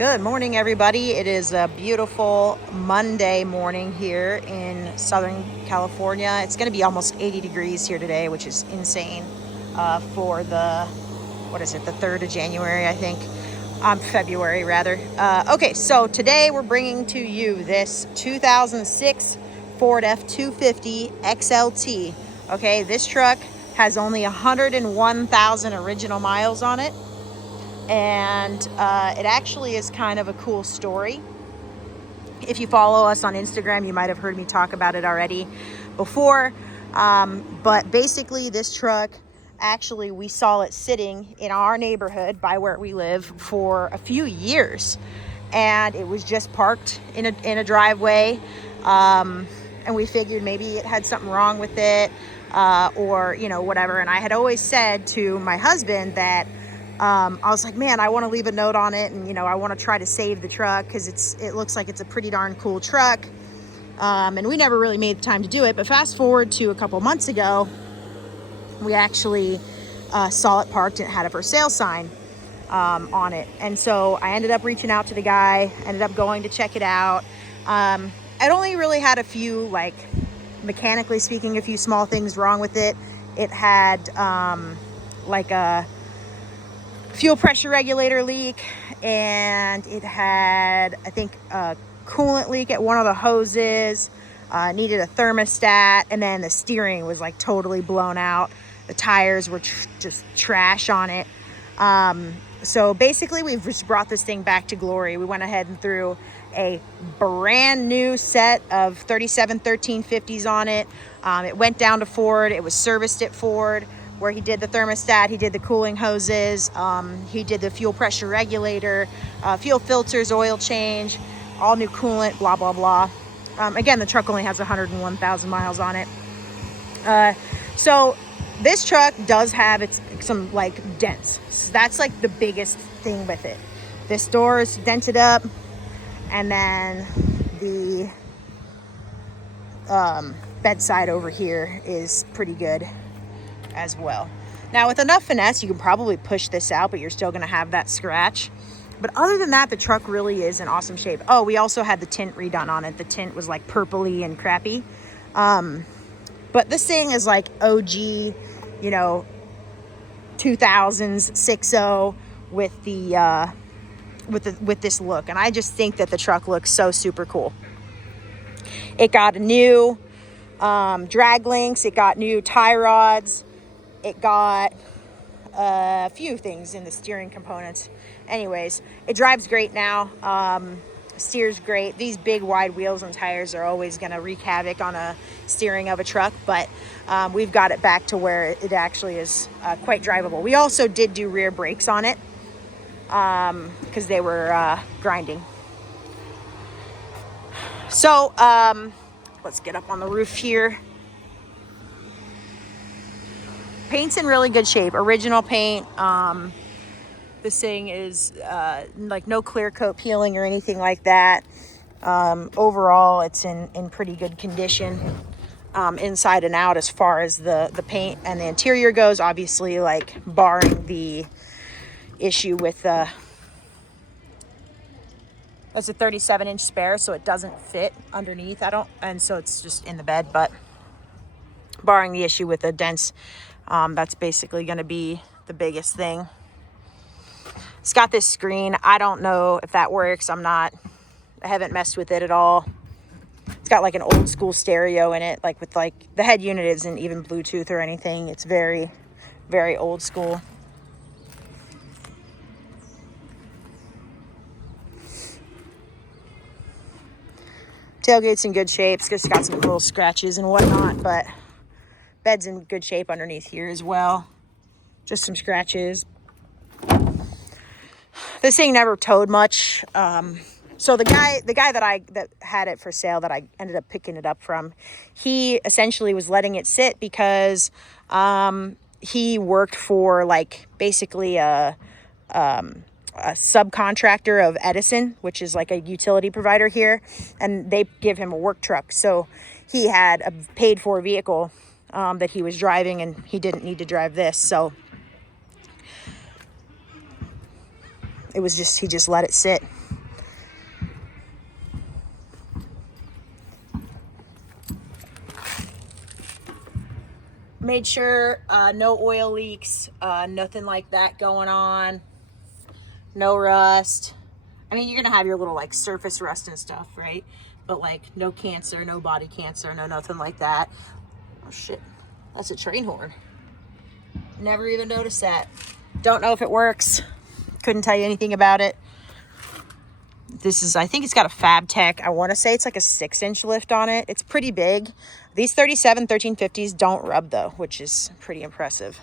Good morning, everybody. It is a beautiful Monday morning here in Southern California. It's going to be almost 80 degrees here today, which is insane for the 3rd of January, I think. February, rather. Okay, so today we're bringing to you this 2006 Ford F250 XLT. Okay, this truck has only 101,000 original miles on it. And it actually is kind of a cool story. If you follow us on Instagram, you might have heard me talk about it already before. But basically, this truck, actually, we saw it sitting in our neighborhood by where we live for a few years. And it was just parked in a driveway. And we figured maybe it had something wrong with it or, whatever. And I had always said to my husband that I was like, man, I want to leave a note on it, and I want to try to save the truck because it looks like it's a pretty darn cool truck. And we never really made the time to do it. But fast forward to a couple months ago, we actually saw it parked and it had a for sale sign on it. And so I ended up reaching out to the guy, ended up going to check it out. It only really had a few, like, mechanically speaking, a few small things wrong with it. It had like a fuel pressure regulator leak, and it had, I think, a coolant leak at one of the hoses. Needed a thermostat, and then the steering was like totally blown out. The tires were just trash on it. So basically, we've just brought this thing back to glory. We went ahead and threw a brand new set of 37 1350s on it. It went down to Ford. It was serviced at Ford, where he did the thermostat, he did the cooling hoses, he did the fuel pressure regulator, fuel filters, oil change, all new coolant, blah, blah, blah. Again, the truck only has 101,000 miles on it. So this truck does have some like dents. So that's like the biggest thing with it. This door is dented up, and then the bedside over here is pretty good as well. Now, with enough finesse, you can probably push this out, but you're still going to have that scratch. But other than that, the truck really is in awesome shape. Oh, we also had the tint redone on it. The tint was like purpley and crappy. But this thing is like OG, 2000s 6.0 with the with this look, and I just think that the truck looks so super cool. It got a new drag links. It got new tie rods. It got a few things in the steering components. Anyways, it drives great now. Steers great. These big wide wheels and tires are always going to wreak havoc on a steering of a truck, but we've got it back to where it actually is quite drivable. We also did do rear brakes on it because they were grinding. So let's get up on the roof here. Paint's in really good shape. Original paint. This thing is like no clear coat peeling or anything like that. Overall, it's in pretty good condition inside and out as far as the paint and the interior goes. Obviously, like barring the issue with that's a 37-inch spare, so it doesn't fit underneath. And so it's just in the bed. But barring the issue with the dents, that's basically going to be the biggest thing. It's got this screen. I don't know if that works. I haven't messed with it at all. It's got like an old school stereo in it, like with like the head unit isn't even Bluetooth or anything. It's very, very old school. Tailgate's in good shape. It's just got some little scratches and whatnot, but bed's in good shape underneath here as well. Just some scratches. This thing never towed much. So the guy that had it for sale, that I ended up picking it up from, he essentially was letting it sit because he worked for like basically a subcontractor of Edison, which is like a utility provider here, and they give him a work truck. So he had a paid for vehicle that he was driving, and he didn't need to drive this. So it was just, he just let it sit. Made sure no oil leaks, nothing like that going on, no rust. I mean, you're gonna have your little like surface rust and stuff, right? But like no cancer, no body cancer, no nothing like that. Oh shit, that's a train horn. Never even noticed that. Don't know if it works. Couldn't tell you anything about it. This is, I think it's got a Fab Tech. I want to say it's like a 6-inch lift on it. It's pretty big. These 37 1350s don't rub though, which is pretty impressive.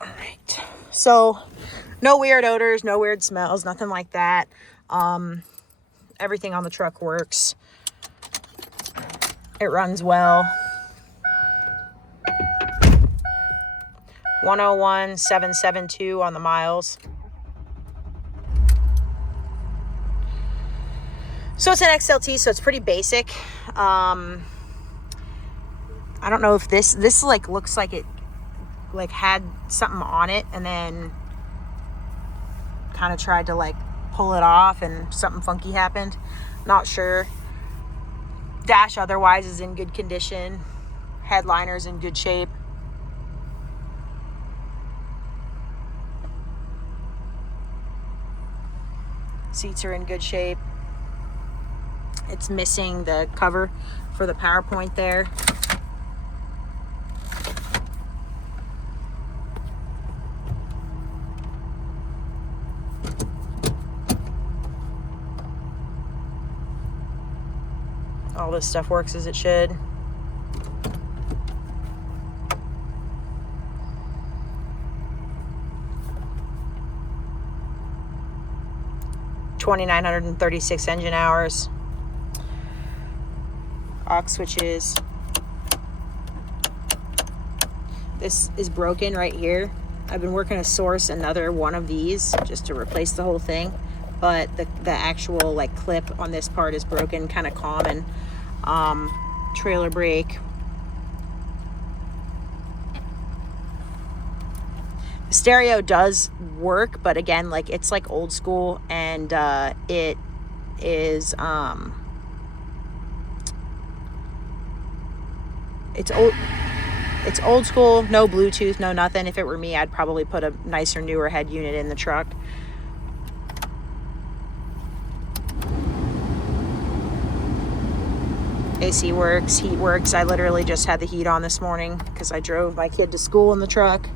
All right. So no weird odors, no weird smells, nothing like that. Everything on the truck works. It runs well. 101,772 on the miles. So it's an XLT, so it's pretty basic. I don't know if this like looks like it like had something on it and then kind of tried to like pull it off and something funky happened. Not sure. Dash otherwise is in good condition. Headliner's in good shape. Seats are in good shape. It's missing the cover for the PowerPoint there. All this stuff works as it should. $2,936 engine hours. Aux switches. This is broken right here. I've been working to source another one of these just to replace the whole thing, but the actual like clip on this part is broken, kind of common. Trailer brake. The stereo does work, but again, like it's like old school, and it is it's old school, no Bluetooth, no nothing. If it were me, I'd probably put a nicer, newer head unit in the truck. AC works, heat works. I literally just had the heat on this morning because I drove my kid to school in the truck.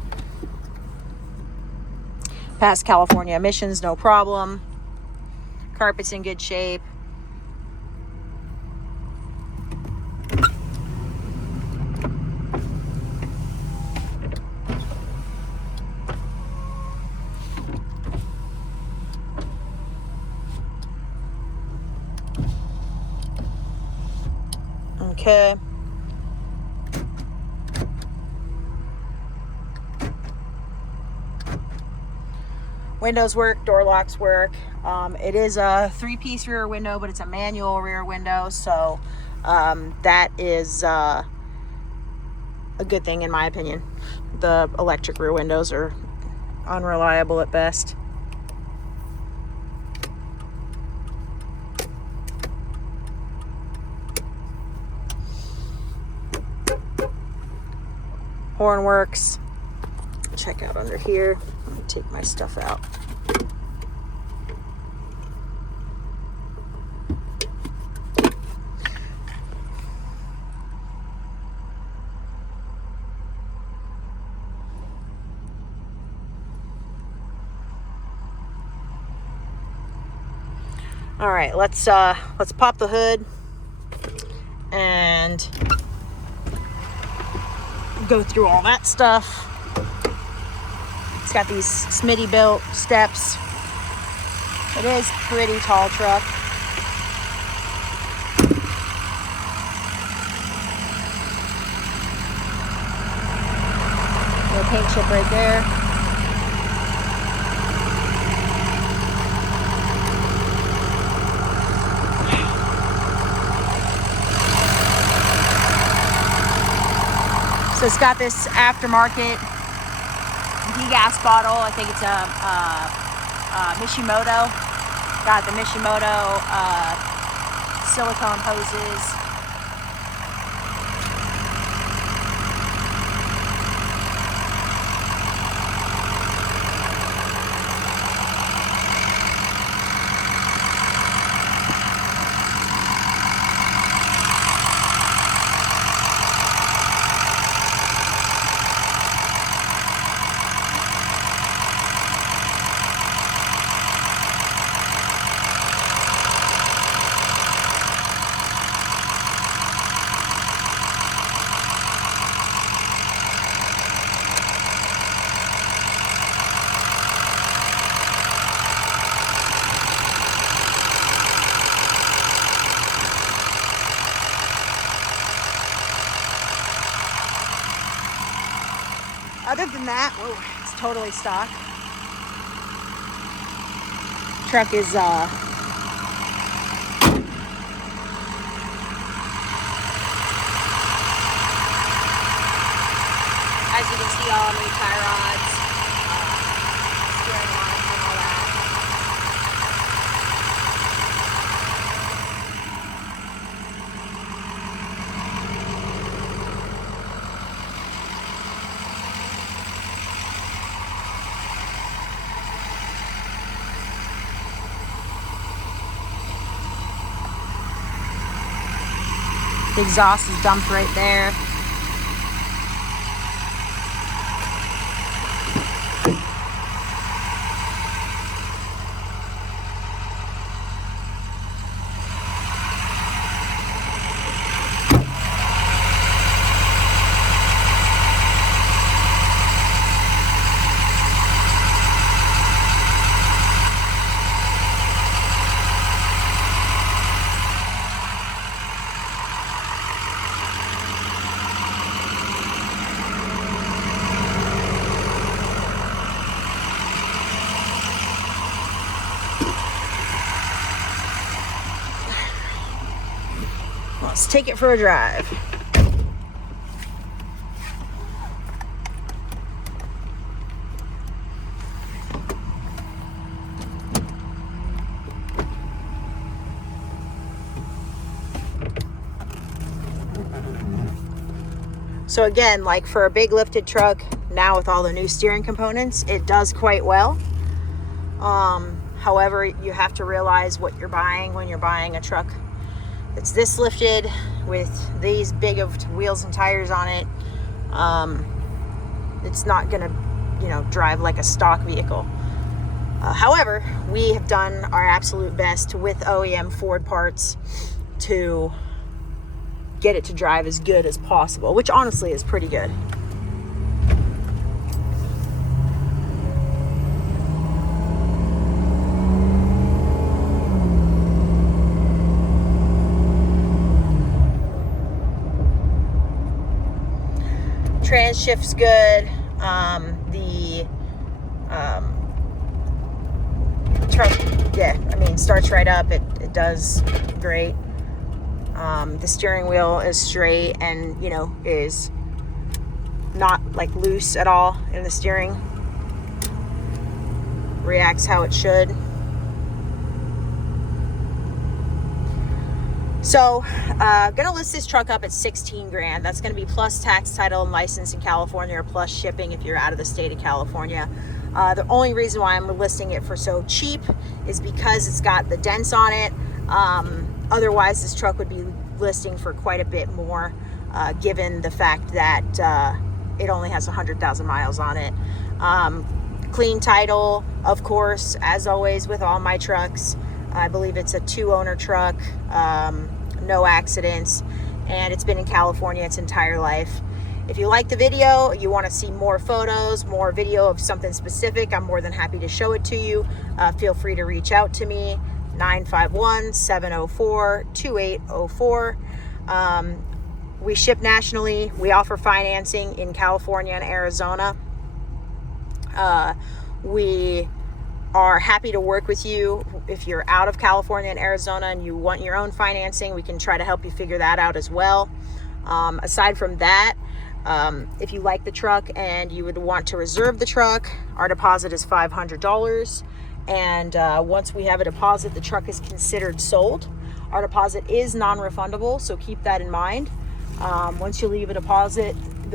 Past California emissions, no problem. Carpet's in good shape. Okay. Windows work, door locks work. It is a 3-piece rear window, but it's a manual rear window, so that is a good thing in my opinion. The electric rear windows are unreliable at best. Horn works. Check out under here. Let me take my stuff out. All right, let's pop the hood and go through all that stuff. It's got these Smitty built steps. It is pretty tall truck. Little paint chip right there. So it's got this aftermarket degas bottle. I think it's a Mishimoto. Got the Mishimoto silicone hoses. Other than that, whoa, it's totally stock. Truck is as you can see, all new tie rods, steering lines and all that. The exhaust is dumped right there. Let's take it for a drive. So again, like for a big lifted truck, now with all the new steering components, it does quite well. However, you have to realize what you're buying when you're buying a truck that's this lifted with these big of wheels and tires on it. It's not gonna, drive like a stock vehicle. However, we have done our absolute best with OEM Ford parts to get it to drive as good as possible, which honestly is pretty good. Trans shift's good. The truck, starts right up. It does great. The steering wheel is straight and, is not like loose at all in the steering. Reacts how it should. So, gonna list this truck up at 16 grand. That's gonna be plus tax, title, and license in California, or plus shipping if you're out of the state of California. The only reason why I'm listing it for so cheap is because it's got the dents on it. Otherwise, this truck would be listing for quite a bit more, given the fact that it only has 100,000 miles on it. Clean title, of course, as always with all my trucks. I believe it's a 2-owner truck, no accidents, and it's been in California its entire life. If you like the video, you want to see more photos, more video of something specific, I'm more than happy to show it to you. Feel free to reach out to me, 951-704-2804. We ship nationally. We offer financing in California and Arizona. We are happy to work with you. If you're out of California and Arizona and you want your own financing, we can try to help you figure that out as well. Aside from that, if you like the truck and you would want to reserve the truck, our deposit is $500. And once we have a deposit, the truck is considered sold. Our deposit is non-refundable, so keep that in mind. Once you leave a deposit,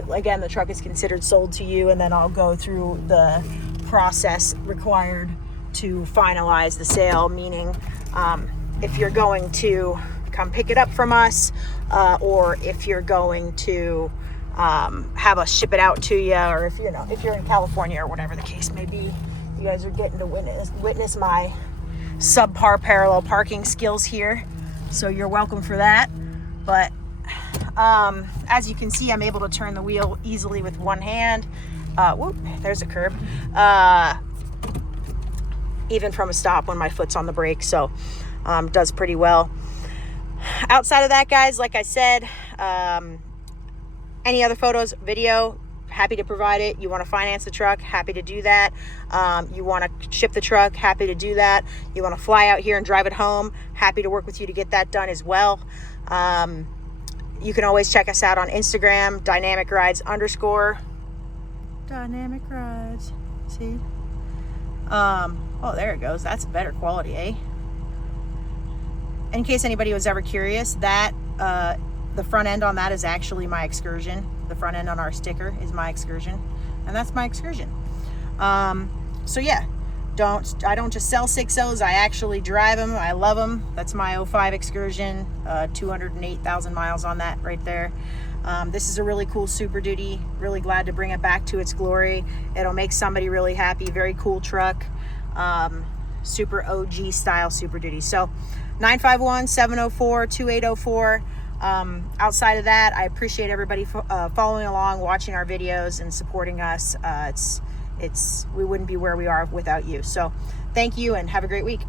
again, the truck is considered sold to you, and then I'll go through the process required to finalize the sale, meaning if you're going to come pick it up from us, or if you're going to have us ship it out to you, or if you're in California or whatever the case may be. You guys are getting to witness my subpar parallel parking skills here, so you're welcome for that. But as you can see, I'm able to turn the wheel easily with one hand. Whoop, there's a curb. Even from a stop when my foot's on the brake, so does pretty well. Outside of that, guys, like I said, any other photos, video, happy to provide it. You want to finance the truck, happy to do that. You want to ship the truck, happy to do that. You want to fly out here and drive it home, happy to work with you to get that done as well. You can always check us out on Instagram, _dynamic_rides. Dynamic rides. See? Oh, there it goes. That's better quality, eh? In case anybody was ever curious, that the front end on that is actually my Excursion. The front end on our sticker is my Excursion, and that's my Excursion. So yeah, I don't just sell 6.0s. I actually drive them. I love them. That's my 05 Excursion. 208,000 miles on that right there. This is a really cool Super Duty. Really glad to bring it back to its glory. It'll make somebody really happy. Very cool truck. Super OG style Super Duty. So 951-704-2804. Outside of that, I appreciate everybody following along, watching our videos, and supporting us. We wouldn't be where we are without you. So thank you, and have a great week.